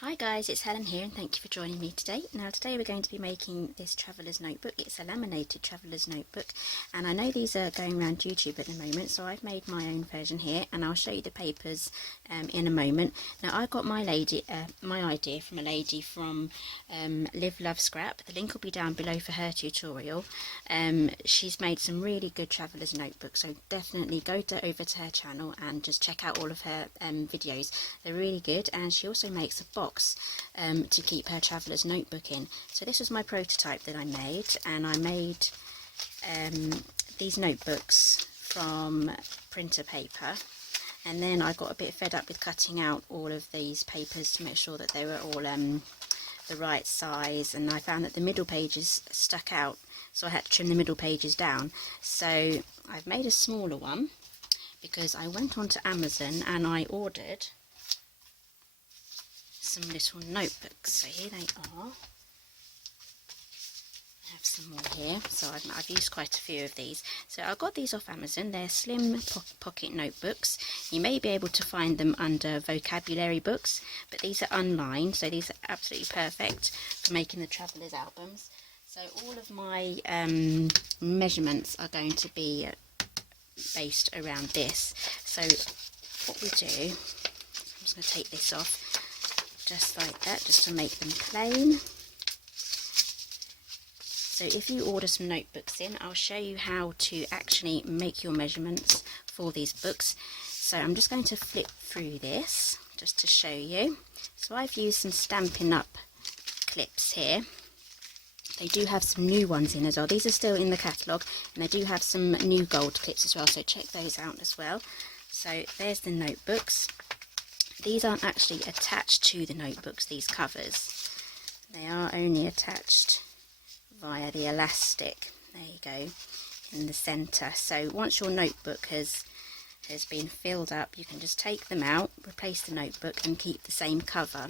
Hi guys, it's Helen here and thank you for joining me today. Now today we're going to be making this traveller's notebook. It's a laminated traveller's notebook and I know these are going around YouTube at the moment, so I've made my own version here and I'll show you the papers in a moment. Now I got my idea from a lady from Live Love Scrap. The link will be down below for her tutorial. She's made some really good traveller's notebooks, so definitely go over to her channel and just check out all of her videos. They're really good, and she also makes a box to keep her traveller's notebook in. So this was my prototype that I made, and I made these notebooks from printer paper, and then I got a bit fed up with cutting out all of these papers to make sure that they were all the right size, and I found that the middle pages stuck out, so I had to trim the middle pages down. So I've made a smaller one because I went onto Amazon and I ordered some little notebooks. So here they are. I have some more here, so I've used quite a few of these. So I got these off Amazon. They're slim pocket notebooks. You may be able to find them under vocabulary books, but these are unlined, so these are absolutely perfect for making the traveller's albums. So all of my measurements are going to be based around this. So what we do, I'm just going to take this off just like that, just to make them plain. So if you order some notebooks in, I'll show you how to actually make your measurements for these books. So I'm just going to flip through this just to show you. So I've used some Stampin' Up clips here. They do have some new ones in as well. These are still in the catalogue, and they do have some new gold clips as well, so check those out as well. So there's the notebooks. These aren't actually attached to the notebooks, these covers. They are only attached via the elastic. There you go, in the centre. So once your notebook has been filled up, you can just take them out, replace the notebook and keep the same cover.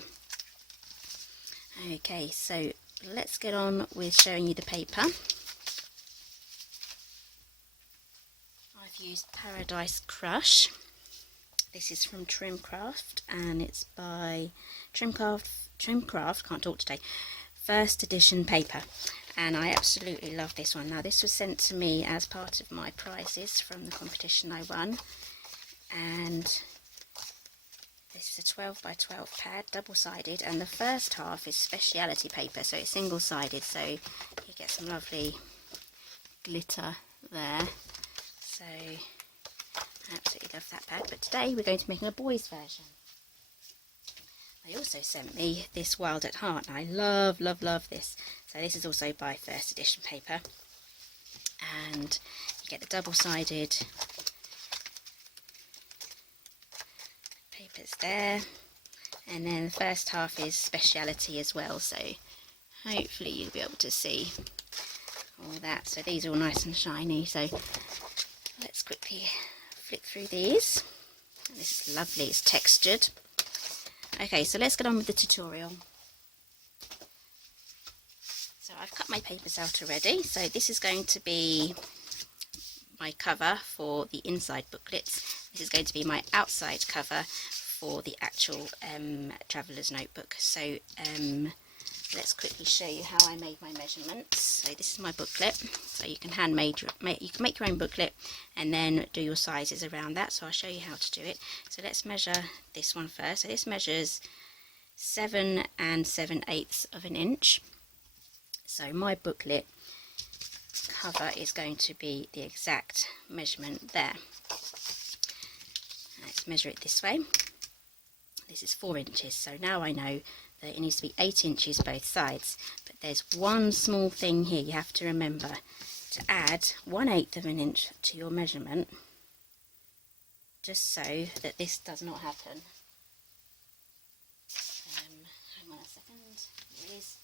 Okay, so let's get on with showing you the paper. I've used Paradise Crush. This is from Trimcraft, and it's by Trimcraft, can't talk today, first edition paper, and I absolutely love this one. Now this was sent to me as part of my prizes from the competition I won, and this is a 12 by 12 pad, double-sided, and the first half is speciality paper, so it's single-sided, so you get some lovely glitter there. So I absolutely love that pad, but today we're going to be making a boys version. They also sent me this Wild at Heart, and I love this. So this is also by first edition paper, and you get the double-sided papers there, and then the first half is speciality as well, so hopefully you'll be able to see all that. So these are all nice and shiny, so let's quickly flick through these. And this is lovely, it's textured. Okay, so let's get on with the tutorial. So I've cut my papers out already, so this is going to be my cover for the inside booklets. This is going to be my outside cover for the actual traveller's notebook. So let's quickly show you how I made my measurements. So this is my booklet. So you can you can make your own booklet and then do your sizes around that. So I'll show you how to do it. So let's measure this one first. So this measures 7 7/8 of an inch. So my booklet cover is going to be the exact measurement there. Let's measure it this way. This is 4 inches, so now I know that it needs to be 8 inches both sides. But there's one small thing here you have to remember: to add 1/8 of an inch to your measurement, just so that this does not happen. Hang on a second. Here it is.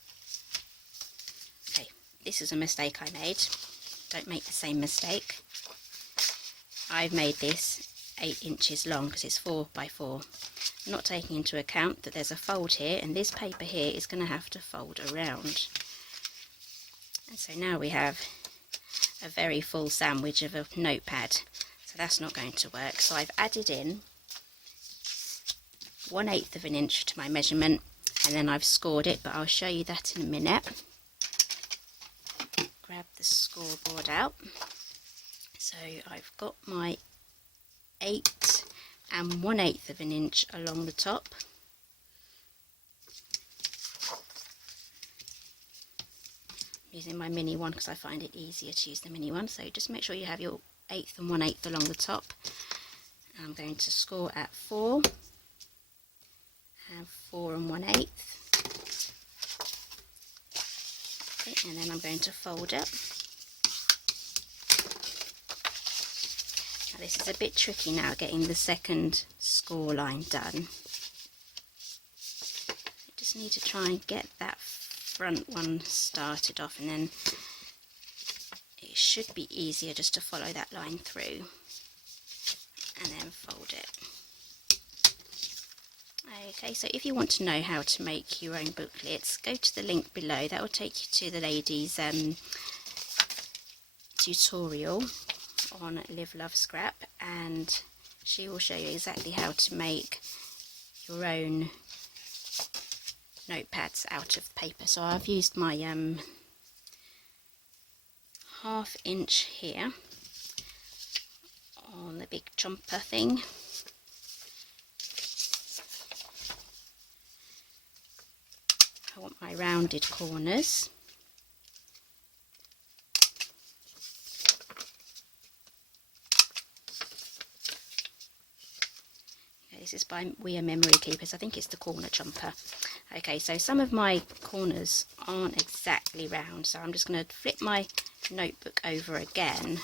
Okay, this is a mistake I made. Don't make the same mistake. I've made this 8 inches long because it's 4 by 4. Not taking into account that there's a fold here, and this paper here is going to have to fold around. And so now we have a very full sandwich of a notepad, so that's not going to work. So I've added in 1/8 of an inch to my measurement, and then I've scored it, but I'll show you that in a minute. Grab the scoreboard out. So I've got my 8 1/8 of an inch along the top. I'm using my mini one because I find it easier to use the mini one, so just make sure you have your 1/8 and 1/8 along the top. I'm going to score at 4 and 4 1/8. Okay, and then I'm going to fold it. Now this is a bit tricky now, getting the second score line done. You just need to try and get that front one started off, and then it should be easier just to follow that line through and then fold it. Okay, so if you want to know how to make your own booklets, go to the link below. That will take you to the lady's tutorial on Live Love Scrap, and she will show you exactly how to make your own notepads out of paper. So I've used my 1/2 inch here on the big jumper thing. I want my rounded corners. Okay, this is by We Are Memory Keepers. I think it's the corner jumper. Okay, so some of my corners aren't exactly round, so I'm just going to flip my notebook over again.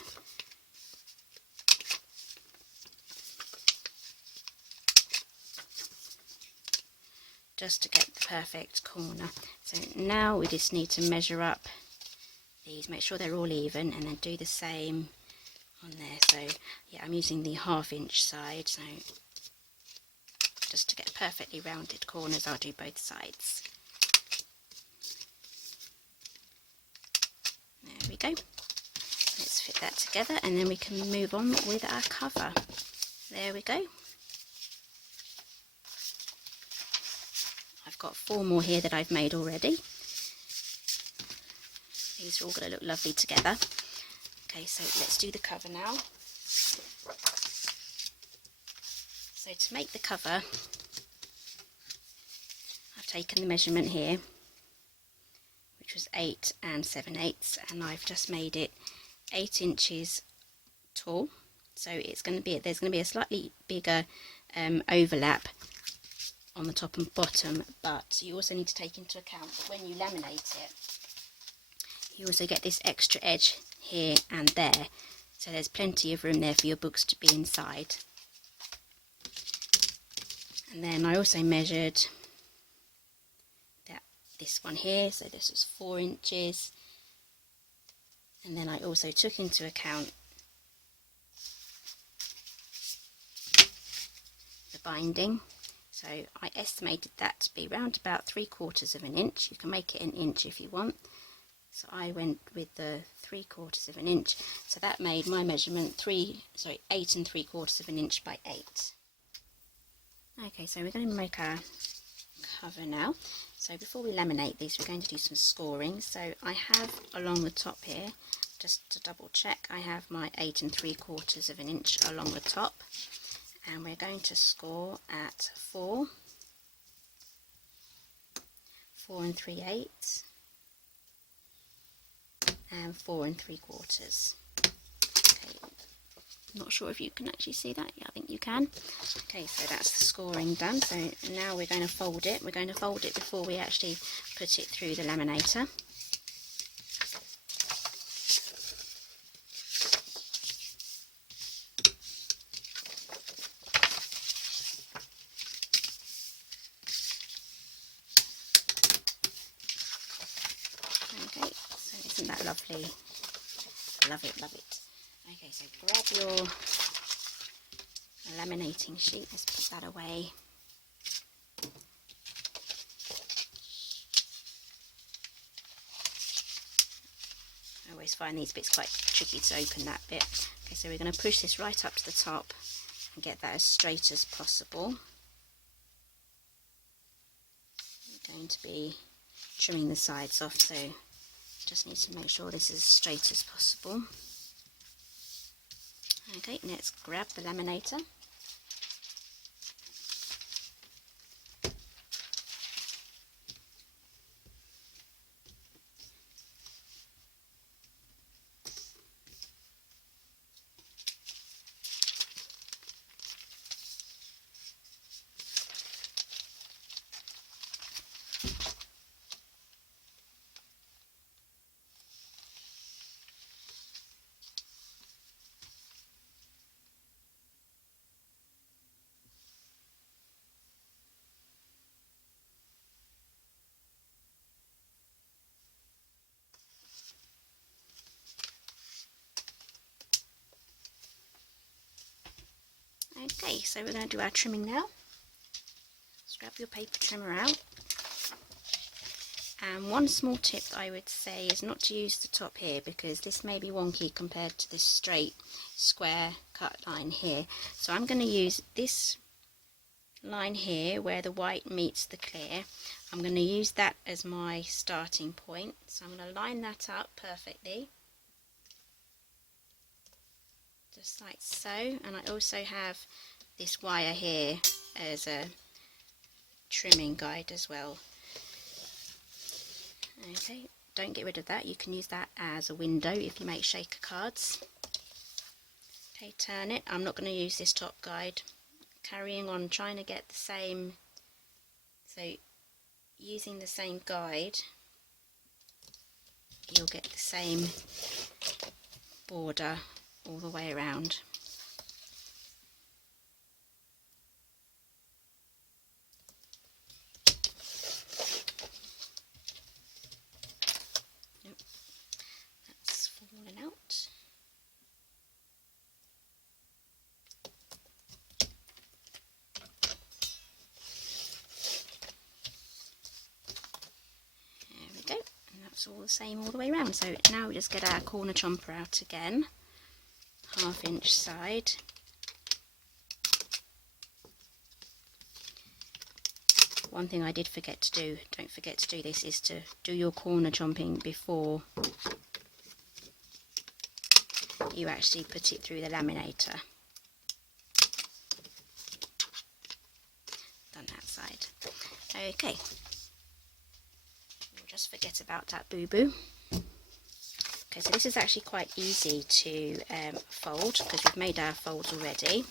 Just to get the perfect corner. So now we just need to measure up these, make sure they're all even, and then do the same on there. So yeah, I'm using the 1/2 inch side, so just to get perfectly rounded corners I'll do both sides. There we go. Let's fit that together and then we can move on with our cover. There we go. I've got 4 more here that I've made already. These are all going to look lovely together. Okay, so let's do the cover now. So to make the cover, I've taken the measurement here, which was 8 7/8, and I've just made it 8 inches tall. So it's going to be, there's going to be a slightly bigger overlap on the top and bottom, but you also need to take into account that when you laminate it, you also get this extra edge here and there, so there's plenty of room there for your books to be inside. And then I also measured this one here, so this was 4 inches, and then I also took into account the binding. So I estimated that to be around about 3/4 of an inch. You can make it an inch if you want. So I went with the 3/4 of an inch. So that made my measurement 8 3/4 of an inch by 8. Okay, so we're going to make our cover now. So before we laminate these, we're going to do some scoring. So I have along the top here, just to double check, I have my 8 3/4 of an inch along the top. And we're going to score at 4, 4 3/8, and 4 3/4. Okay, not sure if you can actually see that. Yeah, I think you can. Okay, so that's the scoring done. So now we're going to fold it. We're going to fold it before we actually put it through the laminator. Okay, so isn't that lovely? Love it, love it. Okay, so grab your laminating sheet. Let's put that away. I always find these bits quite tricky to open, that bit. Okay, so we're going to push this right up to the top and get that as straight as possible. going to be trimming the sides off, so just need to make sure this is as straight as possible. Okay, let's grab the laminator. Okay, so we're going to do our trimming now. Just grab your paper trimmer out. And one small tip I would say is not to use the top here, because this may be wonky compared to this straight square cut line here. So I'm going to use this line here where the white meets the clear. I'm going to use that as my starting point. So I'm going to line that up perfectly, just like so. And I also have this wire here as a trimming guide as well. Okay, don't get rid of that. You can use that as a window if you make shaker cards. Okay, turn it. I'm not going to use this top guide. Carrying on, trying to get the same, so using the same guide, you'll get the same border all the way around. That's fallen out. There we go, and that's all the same all the way around. So now we just get our corner chomper out again, 1/2 inch side. One thing I did forget to do, don't forget to do this, is to do your corner chomping before you actually put it through the laminator. Done that side. Okay, we'll just forget about that boo-boo. Okay, so this is actually quite easy to fold, because we've made our folds already.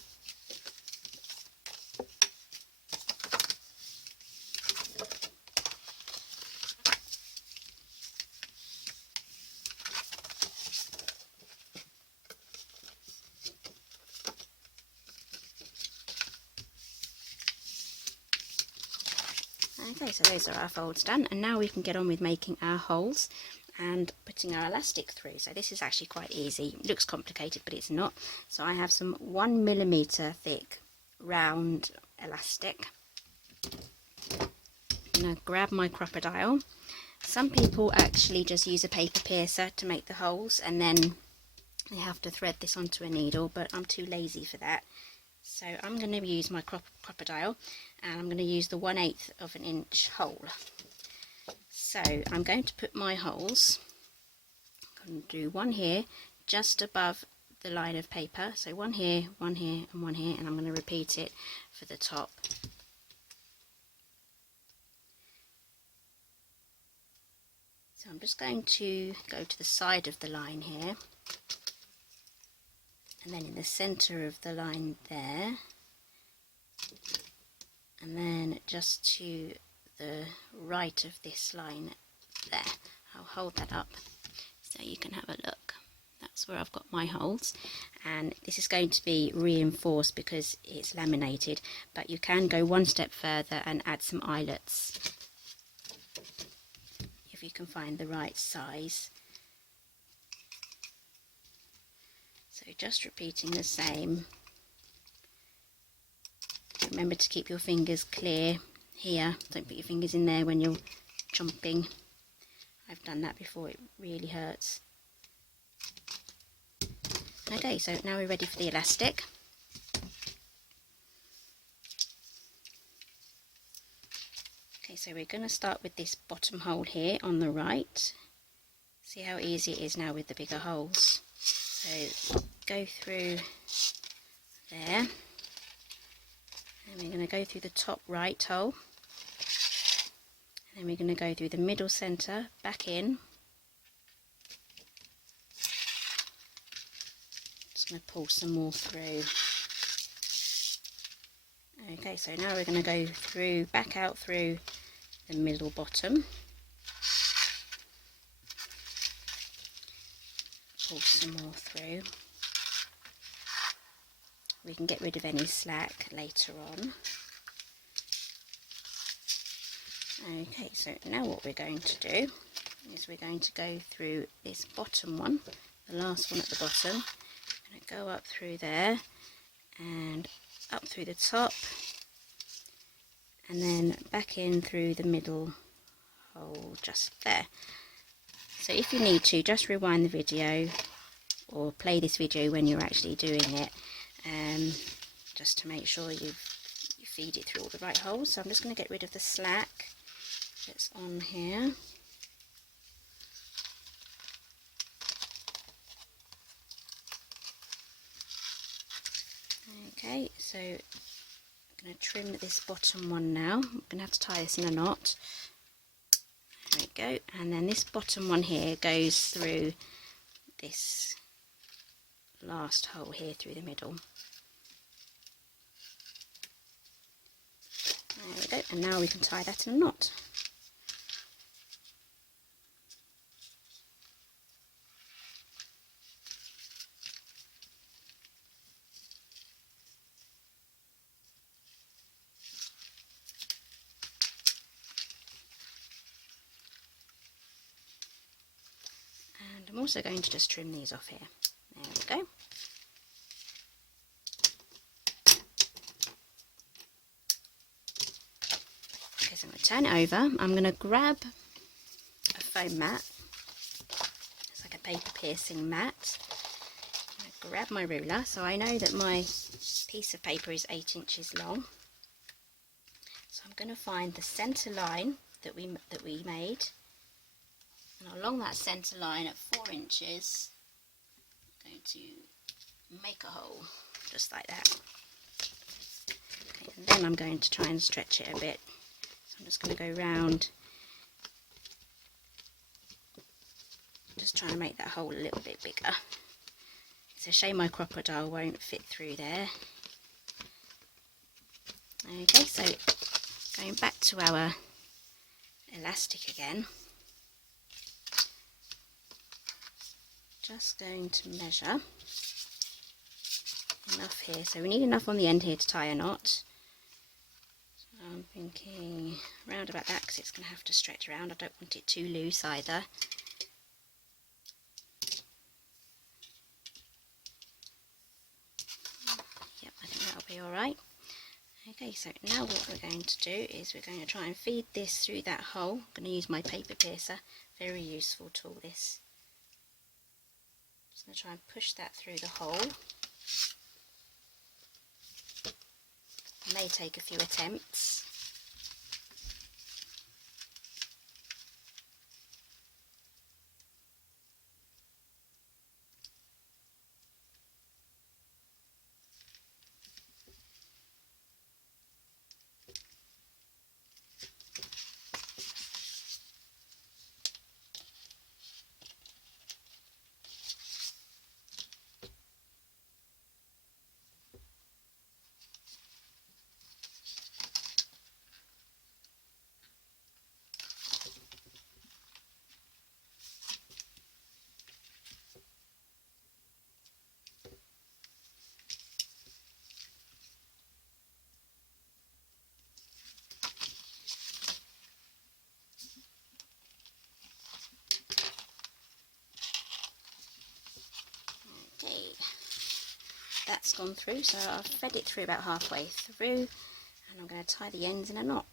Okay, so those are our folds done, and now we can get on with making our holes and putting our elastic through. So this is actually quite easy. It looks complicated, but it's not. So I have some 1mm thick round elastic. I'm going to grab my crocodile. Some people actually just use a paper piercer to make the holes, and then they have to thread this onto a needle, but I'm too lazy for that. So I'm going to use my crocodile, and I'm going to use the 1/8 of an inch hole. So I'm going to put my holes, I'm going to do one here just above the line of paper, so one here, and one here, and I'm going to repeat it for the top. So I'm just going to go to the side of the line here, and then in the centre of the line there, and then just to the right of this line there. I'll hold that up so you can have a look. That's where I've got my holes, and this is going to be reinforced because it's laminated, but you can go one step further and add some eyelets if you can find the right size. So just repeating the same. Remember to keep your fingers clear here. Don't put your fingers in there when you're chomping. I've done that before, it really hurts. Okay, so now we're ready for the elastic. Okay, so we're going to start with this bottom hole here on the right. See how easy it is now with the bigger holes. So go through there, and we're going to go through the top right hole, and then we're going to go through the middle centre, back in. Just going to pull some more through. Okay, so now we're going to go through, back out through the middle bottom. Pull some more through. We can get rid of any slack later on. Okay, so now what we're going to do is we're going to go through this bottom one, the last one at the bottom. I'm going to go up through there and up through the top, and then back in through the middle hole just there. So if you need to, just rewind the video or play this video when you're actually doing it, just to make sure you feed it through all the right holes. So I'm just going to get rid of the slack that's on here. Okay, so I'm going to trim this bottom one now. I'm going to have to tie this in a knot. There we go. And then this bottom one here goes through this last hole here through the middle. There we go. And now we can tie that in a knot. I'm also going to just trim these off here. There we go. Okay, so I'm going to turn it over. I'm going to grab a foam mat. It's like a paper piercing mat. I'm going to grab my ruler. So I know that my piece of paper is 8 inches long. So I'm going to find the centre line that we made. And along that centre line at 4 inches, I'm going to make a hole, just like that. Okay, and then I'm going to try and stretch it a bit. So I'm just going to go round, just trying to make that hole a little bit bigger. It's a shame my crocodile won't fit through there. Okay, so going back to our elastic again. Just going to measure enough here, so we need enough on the end here to tie a knot. So I'm thinking around about that, because it's going to have to stretch around. I don't want it too loose either. Yep, I think that'll be alright. Okay, so now what we're going to do is we're going to try and feed this through that hole. I'm going to use my paper piercer, very useful tool this. Just going to try and push that through the hole. It may take a few attempts. That's gone through, so I've fed it through about halfway through, and I'm going to tie the ends in a knot.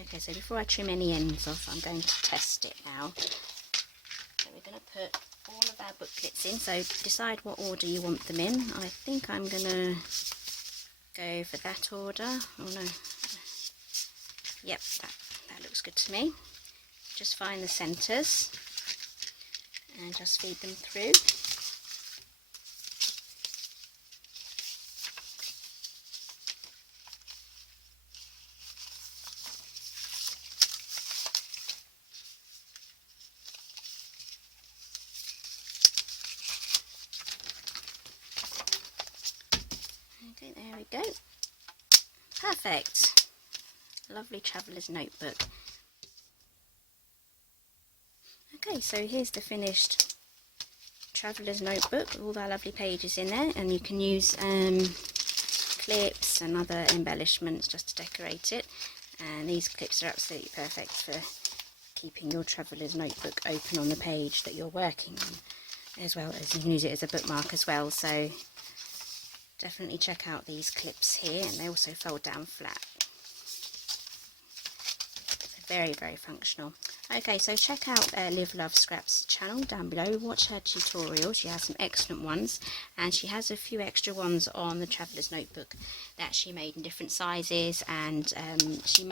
Okay, so before I trim any ends off, I'm going to test it now. we're going to put all of our booklets in, so decide what order you want them in. I think I'm going to go for that order. Oh no, yep, that looks good to me. Just find the centres and just feed them through. Okay, there we go. Perfect. Lovely traveller's notebook. Okay, so here's the finished traveller's notebook with all our lovely pages in there, and you can use clips and other embellishments just to decorate it. And these clips are absolutely perfect for keeping your traveller's notebook open on the page that you're working on, as well as you can use it as a bookmark as well. So definitely check out these clips here, and they also fold down flat. So very, very functional. Okay, so check out Live Love Scraps channel down below. Watch her tutorial. She has some excellent ones, and she has a few extra ones on the traveller's notebook that she made in different sizes, and she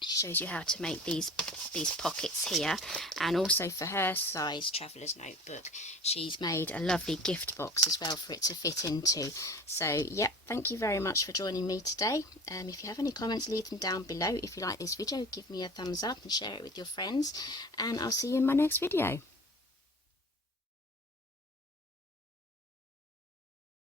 shows you how to make these pockets here. And also for her size traveller's notebook, she's made a lovely gift box as well for it to fit into. So yep, thank you very much for joining me today. If you have any comments, leave them down below. If you like this video, give me a thumbs up and share it with your friends, and I'll see you in my next video.